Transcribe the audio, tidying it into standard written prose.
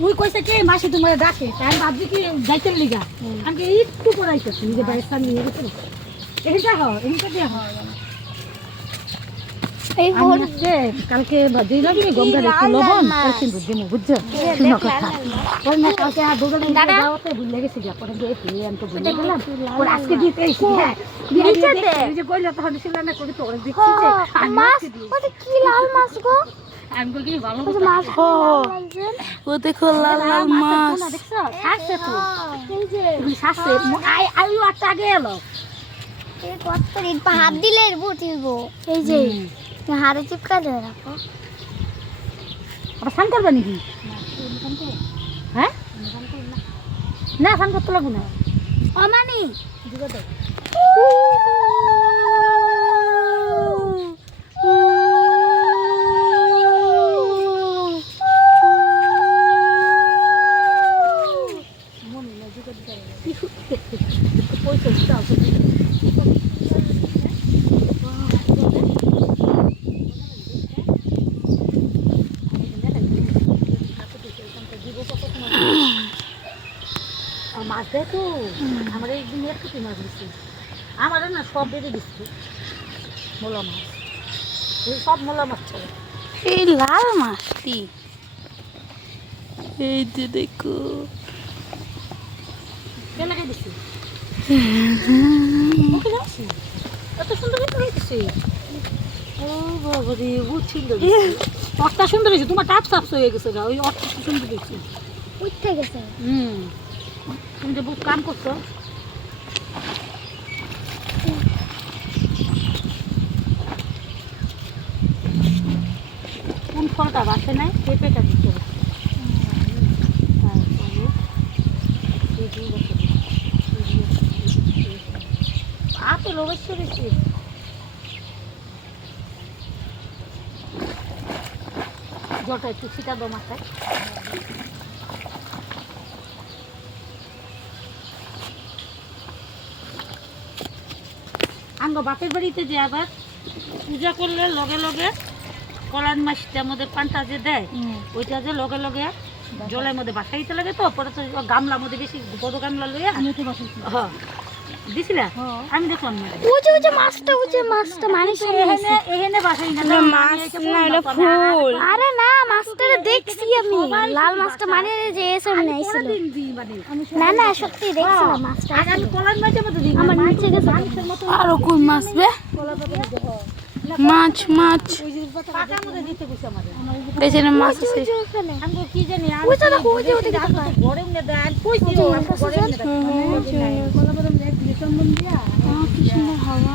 ওই কইছে কে মাসি তোমার ডাকে তাই ভাবছি কি যাইতে লিগা আমি একটু পড়াইতেছি যে বাইরে নিয়ে গেছে এইটা হয় এইটা দিয়ে হয় এই হচ্ছে কালকে বাজে লাগবে গঙ্গা একটু লবণ কালকে বুঝছো বুঝছো ওই না কালকে আর দুটো দিন যাওয়াতে ভুলে গেছি যা পরে দিয়ে ফিরে আনতে ভুলে গেলাম ওর আজকে দিতে এসেছি হ্যাঁ নিচেতে ওই যে কইলা তখন ছিল না করে তোরে দেখছি যে মাছ ওটা কি লাল মাছ গো আমি বলি ভালো মাছ ও দেখো লাল লাল মাছ দেখছো আসছে তো এই যে আসছে আই আটটা আগে এলো এই কত রিট হাত দিলে বুঝিবো এই যে হাড়ে চিপকা ধরে রাখো আবার স্নান করবে নাকি হ্যাঁ না স্নান করতে লাগবে না অমানি মাছ দেখো আমার একদিন একটু মাছ দিচ্ছি আমার না সব বেড়ে দিচ্ছি মোলা মাছ এই সব মোলা মাছ ছিল এই লাল মাছটি এই যে দেখো কে লাগাই দিচ্ছি এত সুন্দর দিচ্ছি ও বাবা রে বহুত সুন্দর অটটা সুন্দর হয়েছে তোমার টাচ সাপস হয়ে গেছে গা ওই অটটা সুন্দর দিচ্ছি উঠতে গেছে তুমি যে বহুত কাম করছো কোন ফলটা বাসে নাই পেঁপেটা দিতে হবে আপেল অবশ্য বেশি জলটা একটু ছিটা দো মাথায় আঙ্গ বাপের বাড়িতে যে আবার পূজা করলে লগে লগে কলার মাছটার মধ্যে পান্তা যে দেয় ওইটা যে লগে লগে জলের মধ্যে বাসাইতে লাগে তো পরে তো গামলার মধ্যে বেশি বড় গামলা লইয়া হ্যাঁ দিছিলা আমি দেখলাম না উজে মাছটা মানুষ এখানে বাসাই না মাছ না এটা ফুল আরে না মাছটা দেখছি আমি লাল মাছটা মানে যে এসব নাইছিল না না সত্যি দেখছিলাম মাছটা আমি কলার মাছের মধ্যে দিই আমার নিচে গেছে আরো কোন মাছ বে মাছ মাছ পাকার মধ্যে দিতে কইছে আমাদের পেছনে মাছ আছে আমি কি জানি ওই তো দেখো ওই যে ওদিকে গরম না দেন কইছি গরম না দেন কলা বরম এক লিটার মন দিয়া কি সুন্দর হাওয়া